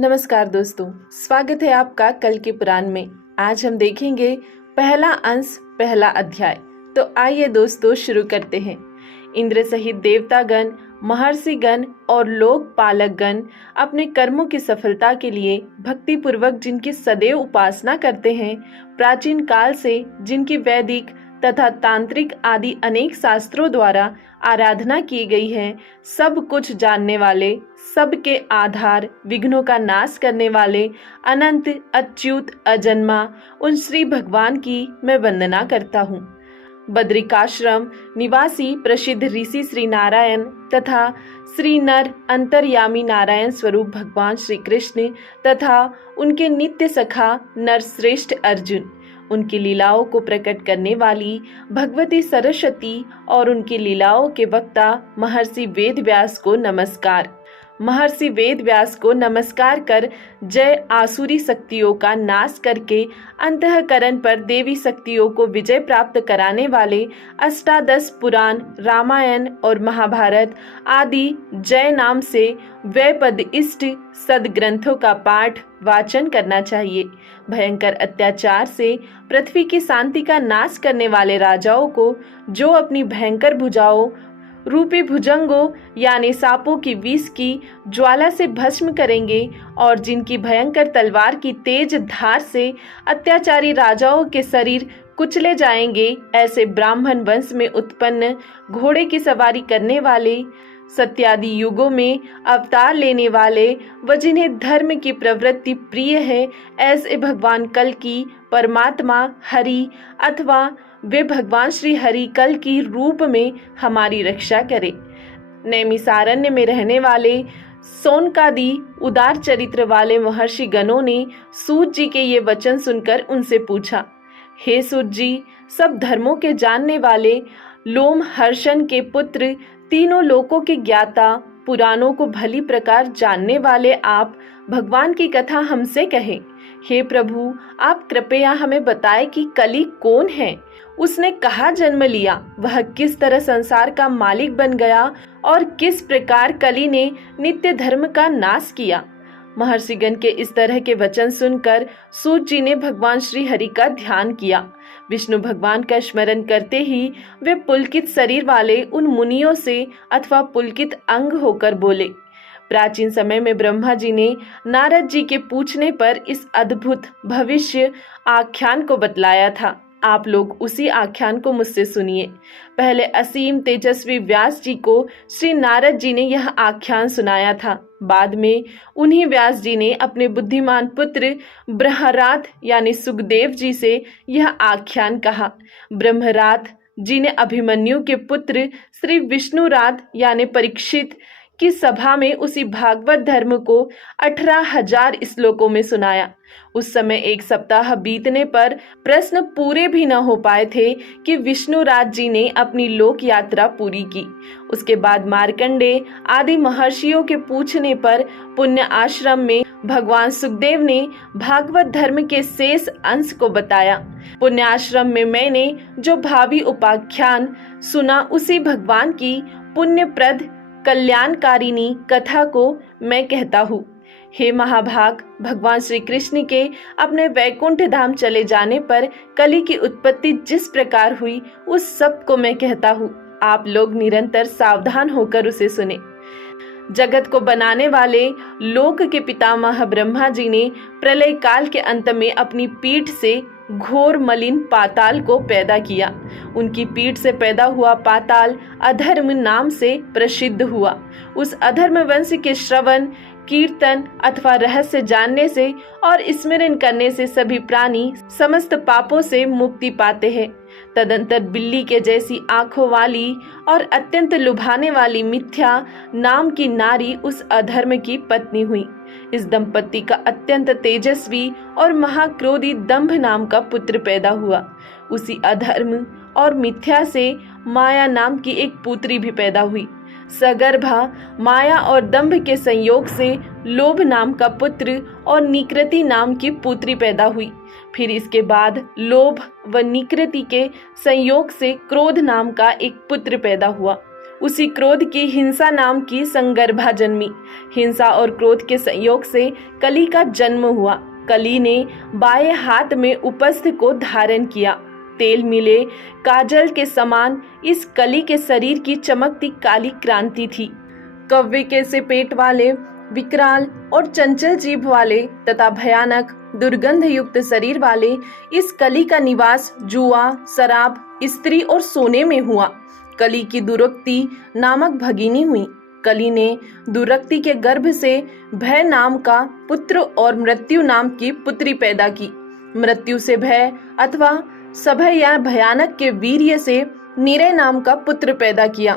नमस्कार दोस्तों, स्वागत है आपका कल के पुराण में। आज हम देखेंगे पहला अंश, पहला अध्याय। तो आइए दोस्तों शुरू करते हैं। इंद्र सहित देवतागण, महर्षिगण और लोक पालकगण अपने कर्मों की सफलता के लिए भक्ति पूर्वक जिनकी सदैव उपासना करते हैं, प्राचीन काल से जिनकी वैदिक तथा तांत्रिक आदि अनेक शास्त्रों द्वारा आराधना की गई है, सब कुछ जानने वाले, सबके आधार, विघ्नों का नाश करने वाले, अनंत, अच्युत, अजन्मा उन श्री भगवान की मैं वंदना करता हूँ। बद्रिकाश्रम निवासी प्रसिद्ध ऋषि श्री नारायण तथा श्री नर अंतर्यामी नारायण स्वरूप भगवान श्री कृष्ण तथा उनके नित्य सखा नरश्रेष्ठ अर्जुन, उनकी लीलाओं को प्रकट करने वाली भगवती सरस्वती और उनकी लीलाओं के वक्ता महर्षि वेद व्यास को नमस्कार। महर्षि वेद व्यास को नमस्कार कर जय आसुरी शक्तियों का नाश करके अंतःकरण पर देवी शक्तियों को विजय प्राप्त कराने वाले अष्टादश पुराण, रामायण और महाभारत आदि जय नाम से वैपद इष्ट सदग्रंथों का पाठ वाचन करना चाहिए। भयंकर अत्याचार से पृथ्वी की शांति का नाश करने वाले राजाओं को, जो अपनी भयंकर भुजाओं रूपी भुजंगों यानी सांपों की विष की ज्वाला से भस्म करेंगे और जिनकी भयंकर तलवार की तेज धार से अत्याचारी राजाओं के शरीर कुचले जाएंगे, ऐसे ब्राह्मण वंश में उत्पन्न घोड़े की सवारी करने वाले, सत्यादि युगों में अवतार लेने वाले व जिन्हें धर्म की प्रवृत्ति प्रिय है, ऐसे भगवान कल की परमात्मा हरि अथवा वे भगवान श्री हरि कल की रूप में हमारी रक्षा करे। नैमिषारण्य में रहने वाले सोनकादि उदार चरित्र वाले महर्षि गणों ने सूत जी के ये वचन सुनकर उनसे पूछा, हे सूत जी, सब धर्मों के जानने वाले, लोम हर्षण के पुत्र, तीनों लोकों के ज्ञाता, पुराणों को भली प्रकार जानने वाले आप भगवान की कथा हमसे कहें। हे प्रभु, आप कृपया हमें बताएं कि कली कौन है, उसने कहाँ जन्म लिया, वह किस तरह संसार का मालिक बन गया और किस प्रकार कली ने नित्य धर्म का नाश किया। महर्षिगण के इस तरह के वचन सुनकर सूत जी ने भगवान श्री हरि का ध्यान किया। विष्णु भगवान का स्मरण करते ही वे पुलकित शरीर वाले उन मुनियों से अथवा पुलकित अंग होकर बोले। प्राचीन समय में ब्रह्मा जी ने नारद जी के पूछने पर इस अद्भुत भविष्य आख्यान को बतलाया था। आप लोग उसी आख्यान को मुझसे सुनिए। पहले असीम तेजस्वी व्यास जी को श्री नारद जी ने यह आख्यान सुनाया था। बाद में उन्हीं व्यास जी ने अपने बुद्धिमान पुत्र ब्रहरात यानी सुखदेव जी से यह आख्यान कहा। ब्रह्मरात जी ने अभिमन्यु के पुत्र श्री विष्णुरात यानी परीक्षित की सभा में उसी भागवत धर्म को 18,000 श्लोकों में सुनाया। उस समय 1 सप्ताह बीतने पर प्रश्न पूरे भी न हो पाए थे कि विष्णुराज जी ने अपनी लोक यात्रा पूरी की। उसके बाद मार्कंडे आदि महर्षियों के पूछने पर पुण्य आश्रम में भगवान सुखदेव ने भागवत धर्म के शेष अंश को बताया। पुण्य आश्रम में मैंने जो भावी उपाख्यान सुना, उसी भगवान की पुण्यप्रद कल्याणकारिणी कथा को मैं कहता हूँ। हे महाभाग, भगवान श्री कृष्ण के अपने वैकुंठ धाम चले जाने पर कली की उत्पत्ति जिस प्रकार हुई, उस सब को मैं कहता हूँ। आप लोग निरंतर सावधान होकर उसे सुने। जगत को बनाने वाले लोक के पितामह ब्रह्मा जी ने प्रलय काल के अंत में अपनी पीठ से घोर मलिन पाताल को पैदा किया। उनकी पीठ से पैदा हुआ पाताल अधर्म नाम से प्रसिद्ध हुआ। उस अधर्म वंश के श्रवण, कीर्तन अथवा रहस्य जानने से और स्मरण करने से सभी प्राणी समस्त पापों से मुक्ति पाते हैं। तदंतर बिल्ली के जैसी आंखों वाली और अत्यंत लुभाने वाली मिथ्या नाम की नारी उस अधर्म की पत्नी हुई। इस दंपति का अत्यंत तेजस्वी और महाक्रोधी दंभ नाम का पुत्र पैदा हुआ। उसी अधर्म और मिथ्या से माया नाम की एक पुत्री भी पैदा हुई। सगर्भा माया और दंभ के संयोग से लोभ नाम का पुत्र और निकृति नाम की पुत्री पैदा हुई। फिर इसके बाद लोभ व निकृति के संयोग से क्रोध नाम का एक पुत्र पैदा हुआ। उसी क्रोध की हिंसा नाम की संगर्भा जन्मी। हिंसा और क्रोध के संयोग से कली का जन्म हुआ। कली ने बाएं हाथ में उपस्थ को धारण किया। तेल मिले काजल के समान इस कली के शरीर की चमकती काली क्रांति थी। कव्वे के से पेट वाले, विकराल और चंचल जीभ वाले तथा भयानक दुर्गंध युक्त शरीर वाले इस कली का निवास जुआ, शराब, स्त्री और सोने में हुआ। कली की दुरक्ति नामक भगिनी हुई। कली ने दुरक्ति के गर्भ से भय नाम का पुत्र और मृत्यु नाम की पुत्री पैदा की। मृत्यु से भय अथवा सभय या भयानक के वीर्य से निरय नाम का पुत्र पैदा किया।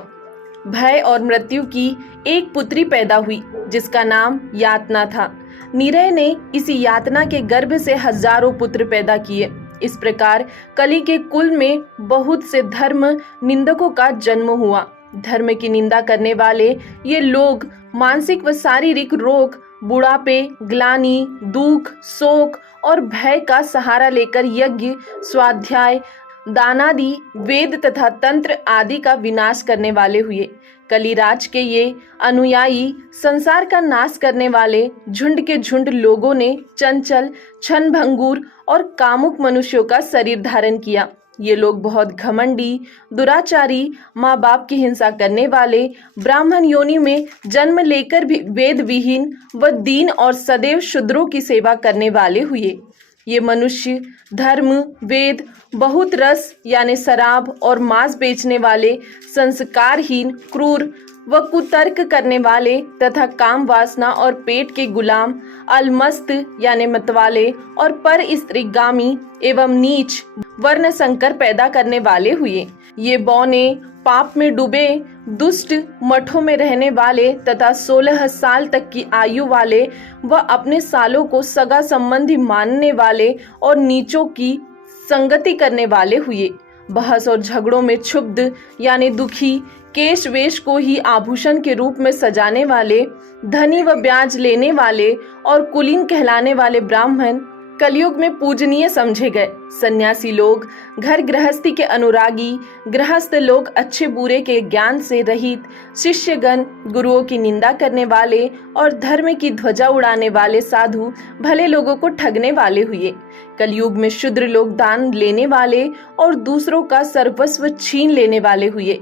भय और मृत्यु की एक पुत्री पैदा हुई जिसका नाम यातना था। निरय ने इसी यातना के गर्भ से हजारों पुत्र पैदा किए। इस प्रकार कली के कुल में बहुत से धर्म निंदकों का जन्म हुआ। धर्म की निंदा करने वाले ये लोग मानसिक व शारीरिक रोग, बुढ़ापे, ग्लानि, दुख, शोक और भय का सहारा लेकर यज्ञ, स्वाध्याय, दानादि, वेद तथा तंत्र आदि का विनाश करने वाले हुए। कलिराज के ये अनुयायी संसार का नाश करने वाले झुंड के झुंड लोगों ने चंचल, क्षणभंगुर और कामुक मनुष्यों का शरीर धारण किया। ये लोग बहुत घमंडी, दुराचारी, माँ बाप की हिंसा करने वाले, ब्राह्मण योनि में जन्म लेकर भी वेद विहीन व दीन और सदैव शूद्रों की सेवा करने वाले हुए। ये मनुष्य धर्म, वेद, बहुत रस यानी शराब और मांस बेचने वाले, संस्कारहीन, क्रूर व कुतर्क करने वाले तथा काम वासना और पेट के गुलाम, अलमस्त यानी मतवाले और पर स्त्रीगामी एवं नीच वर्ण संकर पैदा करने वाले हुए। ये बौने, पाप में डूबे, दुष्ट, मठों में रहने वाले तथा 16 साल तक की आयु वाले व अपने सालों को सगा संबंधी मानने वाले और नीचों की संगति करने वाले हुए। बहस और झगड़ों में क्षुब्ध यानी दुखी, केश वेश को ही आभूषण के रूप में सजाने वाले, धनी व ब्याज लेने वाले और कुलीन कहलाने वाले ब्राह्मण कलयुग में पूजनीय समझे गए। सन्यासी लोग, घर गृहस्थी के अनुरागी, गृहस्थ लोग अच्छे बुरे के ज्ञान से रहित, शिष्यगण, गुरुओं की निंदा करने वाले और धर्म की ध्वजा उड़ाने वाले साधु भले लोगों को ठगने वाले हुए। कलयुग में शूद्र लोग दान लेने वाले और दूसरों का सर्वस्व छीन लेने वाले हुए।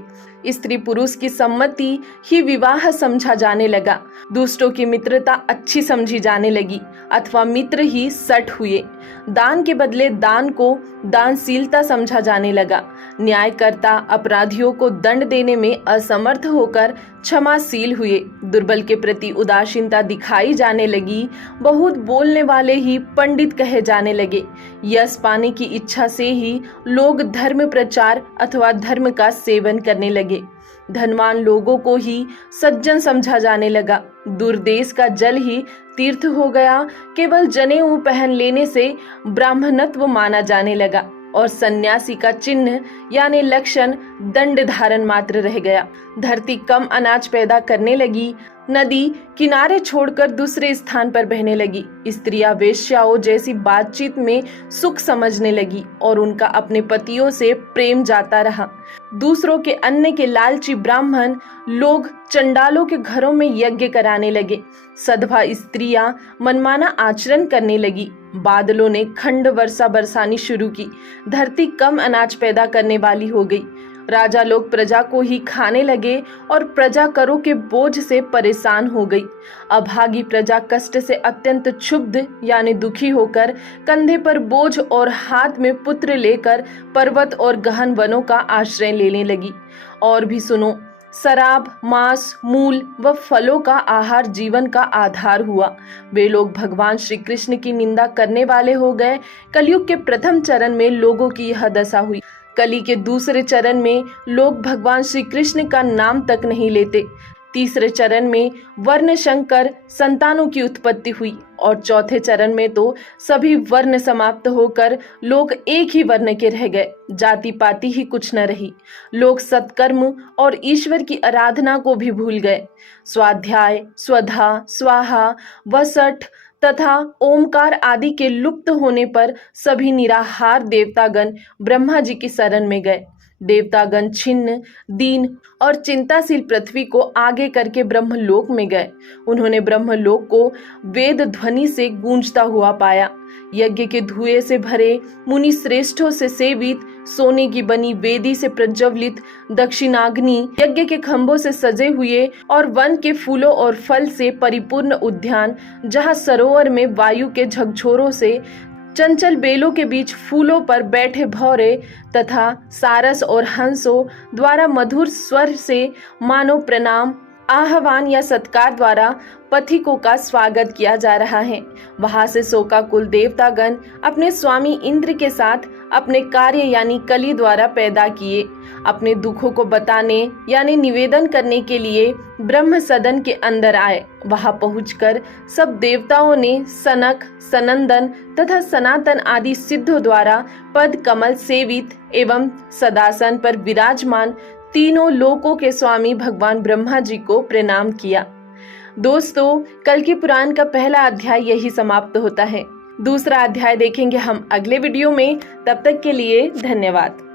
स्त्री पुरुष की सम्मति ही विवाह समझा जाने लगा। दुष्टों की मित्रता अच्छी समझी जाने लगी अथवा मित्र ही सट हुए। दान के बदले दान को दानशीलता समझा जाने लगा। न्यायकर्ता अपराधियों को दंड देने में असमर्थ होकर क्षमाशील हुए। दुर्बल के प्रति उदासीनता दिखाई जाने लगी। बहुत बोलने वाले ही पंडित कहे जाने लगे। यश पाने की इच्छा से ही लोग धर्म प्रचार अथवा धर्म का सेवन करने लगे। धनवान लोगों को ही सज्जन समझा जाने लगा। दुर्देश का जल ही तीर्थ हो गया। केवल जनेऊ पहन लेने से ब्राह्मणत्व माना जाने लगा और सन्यासी का चिन्ह यानी लक्षण दंड धारण मात्र रह गया। धरती कम अनाज पैदा करने लगी। नदी किनारे छोड़कर दूसरे स्थान पर बहने लगी। स्त्रियां वेश्याओं जैसी बातचीत में सुख समझने लगी और उनका अपने पतियों से प्रेम जाता रहा। दूसरों के अन्न के लालची ब्राह्मण लोग चंडालों के घरों में यज्ञ कराने लगे। सधवा स्त्रियां मनमाना आचरण करने लगी। बादलों ने खंड वर्षा बरसानी शुरू की। धरती कम अनाज पैदा करने वाली हो गई। राजा लोग प्रजा को ही खाने लगे और प्रजा करों के बोझ से परेशान हो गई। अभागी प्रजा कष्ट से अत्यंत क्षुब्ध यानी दुखी होकर कंधे पर बोझ और हाथ में पुत्र लेकर पर्वत और गहन वनों का आश्रय लेने लगी। और भी सुनो, शराब, मांस, मूल व फलों का आहार जीवन का आधार हुआ। वे लोग भगवान श्री कृष्ण की निंदा करने वाले हो गए। कलयुग के प्रथम चरण में लोगों की यह दशा हुई। कली के दूसरे चरण में लोग भगवान श्री कृष्ण का नाम तक नहीं लेते। तीसरे चरण में वर्ण शंकर संतानों की उत्पत्ति हुई और चौथे चरण में तो सभी वर्ण समाप्त होकर लोग एक ही वर्ण के रह गए। जाति पाति ही कुछ न रही। लोग सत्कर्म और ईश्वर की आराधना को भी भूल गए। स्वाध्याय, स्वधा, स्वाहा, वसठ तथा ओमकार आदि के लुप्त होने पर सभी निराहार देवतागण ब्रह्मा जी की शरण में गए। देवतागण छिन्न, दीन और चिंताशील पृथ्वी को आगे करके ब्रह्मलोक में गए। उन्होंने ब्रह्मलोक को वेद ध्वनि से गूंजता हुआ पाया। यज्ञ के धुएं से भरे, मुनि श्रेष्ठों से सेवित, सोने की बनी वेदी से प्रज्वलित दक्षिणाग्नि, यज्ञ के खंभों से सजे हुए और वन के फूलों और फल से परिपूर्ण उद्यान, जहाँ सरोवर में वायु के झकझोरों से, चंचल बेलों के बीच फूलों पर बैठे भौरे तथा सारस और हंसों द्वारा मधुर स्वर से मानो प्रणाम, आह्वान या सत्कार द्वारा पथिकों का स्वागत किया जा रहा है। वहां से शोकाकुल देवतागण अपने स्वामी इंद्र के साथ अपने कार्य यानी कली द्वारा पैदा किए अपने दुखों को बताने यानी निवेदन करने के लिए ब्रह्म सदन के अंदर आए। वहां पहुंचकर सब देवताओं ने सनक, सनंदन तथा सनातन आदि सिद्धों द्वारा पद कमल सेवित एवं सदासन पर विराजमान तीनों लोकों के स्वामी भगवान ब्रह्मा जी को प्रणाम किया। दोस्तों, कल्कि पुराण का पहला अध्याय यही समाप्त होता है। दूसरा अध्याय देखेंगे हम अगले वीडियो में। तब तक के लिए धन्यवाद।